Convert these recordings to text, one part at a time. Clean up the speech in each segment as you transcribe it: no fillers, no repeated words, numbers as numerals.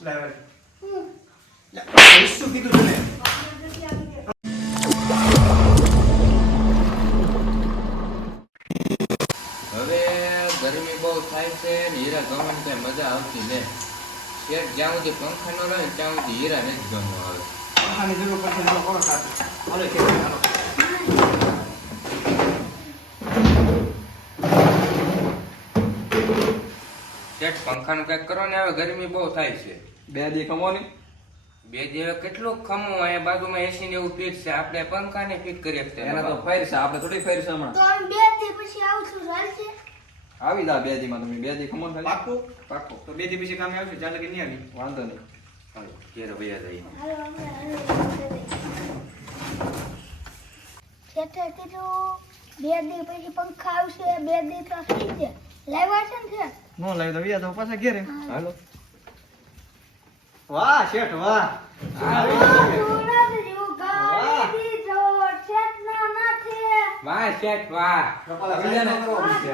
લાવ શું કીધું તને હવે ગરમી બહુ થાય છે ને હીરા ગમવાની કઈ મજા આવતી ને શેઠ જ્યાં સુધી પંખા ન રહે ત્યાં સુધી હીરા નથી ગમવા આવે પંખાની જરૂર પડશે તો કોણ ખાતું હાલો કે હાલો શેઠ પંખાનું કઈક કરો ને હવે ગરમી બહુ થાય છે 2 દી કમોની 2 દિવસ કેટલું ખમું અહીંયા બાજુમાં એસી ને એવું ફિટ છે આપણે પંખાને ફિટ કરી શકીએ એના તો ફેર છે આપણે થોડી ફેર છે હમણાં તો અમે 2 દી પછી આવશું ચાલશે આવી જા 2 દીમાં તમે 2 દી કમો ખાલી પાક્કું પાક્કો તો 2 દી પછી કામે આવશે ચાલે કે નહીં આવી વાંધો નહીં હાલો ઘેર ભૈયા જઈએ હાલો અમે ખેતર કીધું 2 દી પછી પંખા આવશે 2 દી તો થઈ છે લાવ્યા છે ને છે નો લાવી તો વિયા તો પાછા ઘેરે હાલો વાહ શેઠ વાહ વાહ શેઠ વાહ કપાલા સાઈડ નો કરવો પડશે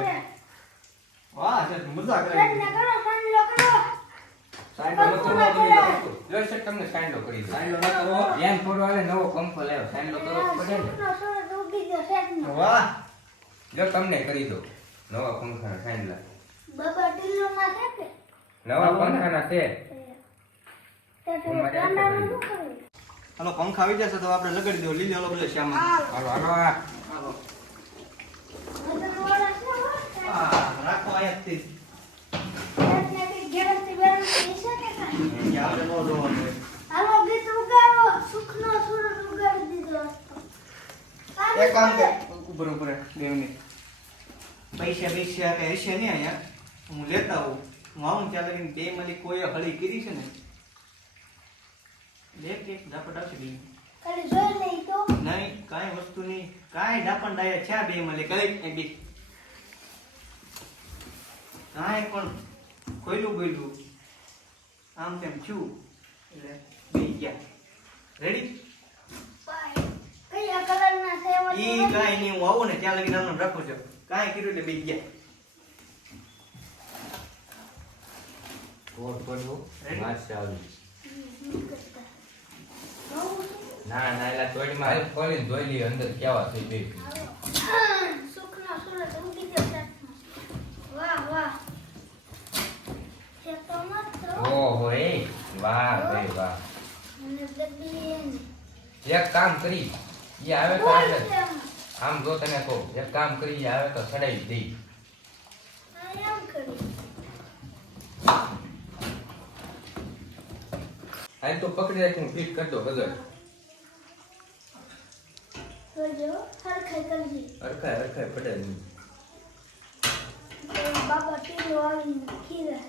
વાહ શેઠ મજા કરે સાઈડ નો કરવો જોઈએ જો શેઠ તમને સાઈન્ડો કરી દો સાઈડ નો ના કરવો એમ થોડો આવે નવો પંખો લાવ્યો સાઈન્ડો કરવો પડે ને વાહ જો તમને કરી દો નવા પંખાના સાઈન્ડલા નવા પંખાના છે હાલો પંખા આવી જશે તો આપણે લગાડી દો લીલી હાલો બોલે શ્યામ હાલો હાલો આ રાખો આયાથી આપણે નો જોવાનું એક કામ કર ઉપર ઉપર 2 મિનિટ પૈસા પૈસા કે હશે નહીં અહીંયા હું લેતા આવું હું આવું ત્યાં લગીને 2 માંથી કોઈ હળી કરી છે ને દેખ કે ડાપટ આવશે બે નહીં કાંઈ વસ્તુ નહીં કાંઈ ડાપણ ડાયા છે 2 માંથી કઈ એક બી કાંઈ પણ કોઈલું બોલ્યું આમ તેમ છું એટલે બે ગયા રેડી ઈ કાંઈ નહીં હું આવું ને ત્યાં લગીને આમ રાખો છો કાંઈ કીધું એટલે બે ગયા કોણ કોણ માસ્ટર આવી ના ના એલા ચોડીમાં હેલ્પ કરીને જોઈ લી અંદર કેવા છે બે ઓહો એ વાહ ભાઈ વાહ એક કામ કરી એ આવે તો આપણે આમ જો તને કહું એક કામ કરી એ આવે તો ચડાવી દઈ હાલ તો પકડી રાખીને ફિટ કરી દો બગર અરખાય અરખાય પડે નહીં બાબા ટીલો આવીને કીધા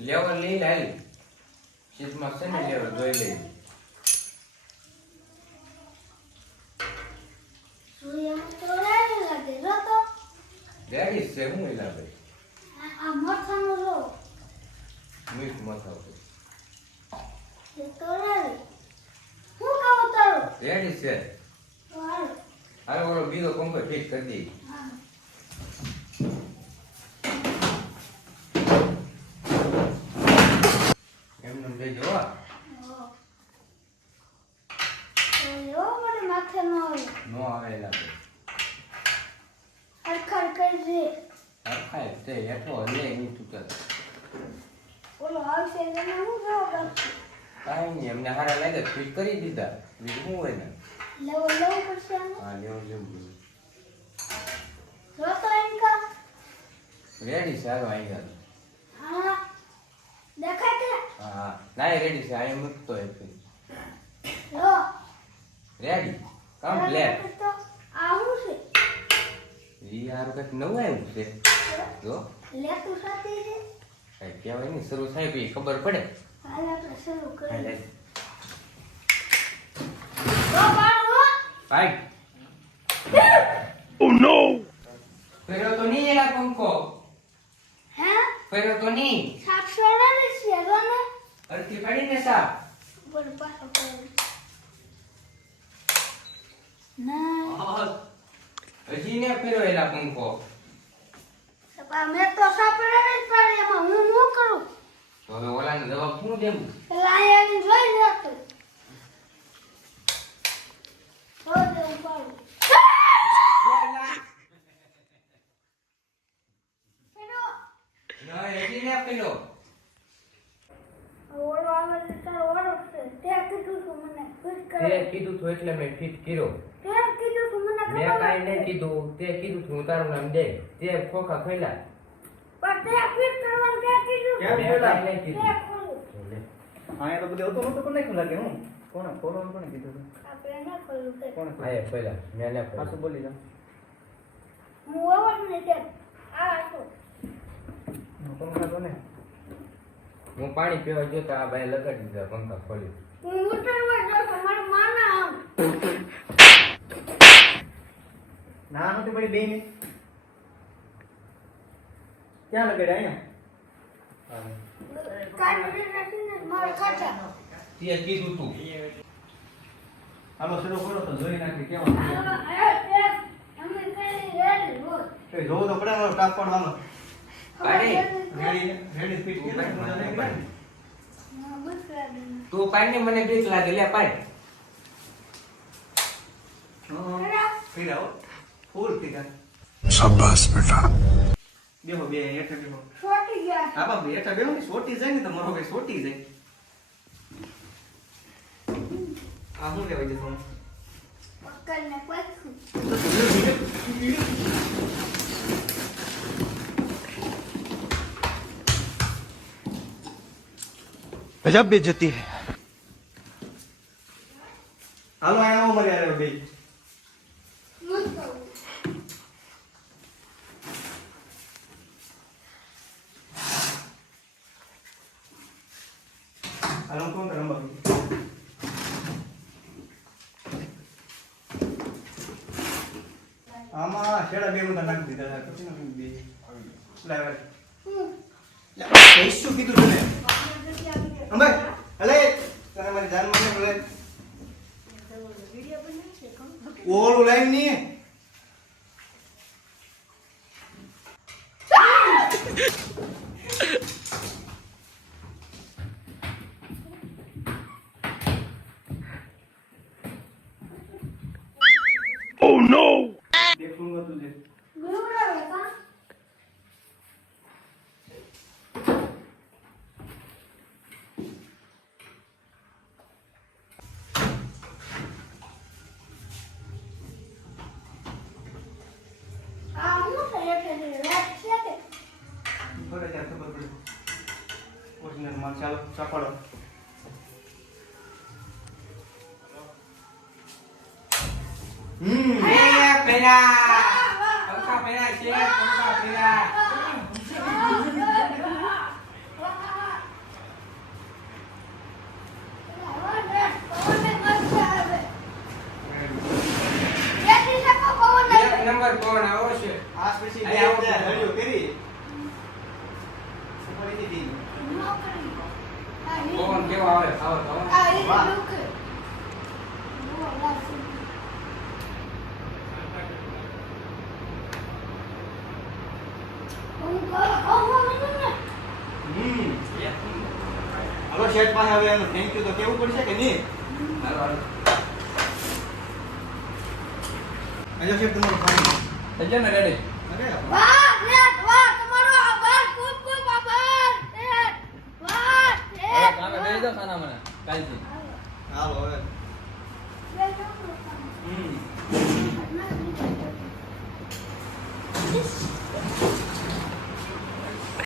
લેવલ લઈ લે હાલ શીટમાં છે ને લેવલ જોઈ લે સૂર્યમાં તો લાગે જો તો રેડી છે હું એલા ભાઈ આ મથાનો જો મીઠ મથાવ એ તો લાગે હું કહું તારો રેડી છે તો હાલ હાલો ઓલો બીજો પંખો ફિટ કરી દઈ હા એમને લઈ જવા માથે ન આવે નો આવે એલા ભાઈ હરખર કરજે અરખાય તે હેઠો લે હું તૂટે ઓલો આવશે એને હું જવાબ કાંઈ નહીં એમને હારા લાગે ફિટ કરી દીધા બીજું શું હોય ને લેવું પડશે આને હા લેવું લેવું જો તો એમ કા રેડી છે હાલો આવી ગયા હા દેખાય કે હા હા ના રેડી છે અહીં મૂકતો એક લો રેડી કમ્પ્લેટ તો આવું છે ઈ યાર કંઈક નવું આવ્યું છે જો લેતું સાથે છે કઈ કહેવાય નહીં શરૂ થાય પછી ખબર પડે હાલ આપણે શરૂ હા, કરીએ લે. લો બાળો ભાઈ ફેરો તો નહીં એલા પંખો હે ફેરો તો નહીં 748 છે જો ને અરથી પાડીને સાપ ઉપર પાછો કરે ના હજી ને ફેરો એલા પંખો સપા મેં તો સાપડે જ પાડી એમાં હું દેવું લાયાની જોઈ રાખો રોજ ઉપાડું પેલો ના એથી ને પેલો ઓલો આવે છે તારો ઓળો છે તે કીધું તું મને ફિટ કરે તે કીધું તું એટલે મેં ફિટ કર્યો તે કીધું તું મને મેં ખબર કાંઈ નહીં નથી. કીધું તે કીધું તું તારું નામ દે તે ખોખા ખોલ્યા પણ તે ફિટ કરવાનું તે કીધું કેમ મેં ખોલ્યા? કાંઈ નહીં તે કીધું ખોલું હા એ તો બધું હતું નતું પણ નહીં લાગે હું કોણે ખોલવાનું કોણે કીધું હતું? આપણે ન ખોલું તે કોણે હા એ ખોલ્યા મેં ના આ તો ખોલ્યા બોલી જા હું ઓવર ને તે આ તો પંખા તો ને હું પાણી પીવા ગયો તો આ ભાઈ લગાડી દીધા પંખા ખોલી હું ઉતરવા જાઉં છું મારા માના આમ ના નથી પડી બેય ને ક્યાં લગાડ્યા અહીંયા કાઢી રાખીને મારા ખાતા તે કીધું તું હાલો શરૂ કરો તો જોઈ નાખી કેવા અમે કઈ રેડી રોજ એ જોવું તો પડે મારો કાપ પણ હાલો પાડી. રેડી સ્પીડ કે હા બસ રાડી તું પાડી ને મને બીક લાગે લે પાડ ફીરા હો ફૂલ ફીરા शाबाश बेटा બેહો બે હેઠે બેહો છોટી ગયા હા બાપ હેઠે બેહો ને સોટી જાય ને તો મારો ભાઈ સોટી જાય આ હું લેવા જતો હું પકડને પાછું गजब बेइज्जती है હાલો આયા આવો મારે યાર બે મસ્ત હાલો કોણ રમવા આમાં શેડા બે મુદ્દા નાખી દીધા હતા પછી નાખી બે લાવ શું કીધું તને અંબાઈ અલે તને મારી જાન મને બોલે ઓલું લાઈન ની ओह नो देखूंगा तुझे બેવડાવે કા આ હું થાય છે રાત છે તે બરાબર યાર ખબર પડે ઓરિજિનલ માલ ચાલો ચાપાડો પેલા પંખા પેલા છે પંખા પેલા એક નંબર કોણ આવો છે આ સ્પેશિયલ અરે આવો બે હળિયો કરી ફરીથી દી કોણ કેવો આવે આવો તો હાલો શેઠ પાસે હવે એનું થેન્ક યુ તો કેવું પડશે કે નહીં હાલો હાલો આજે શેઠ તમારો ફાઈન થઈ ગયો ને રેડી અરે હવે કામે બેસી જાઓ સાના મને કાલથી હાલો હવે Yes.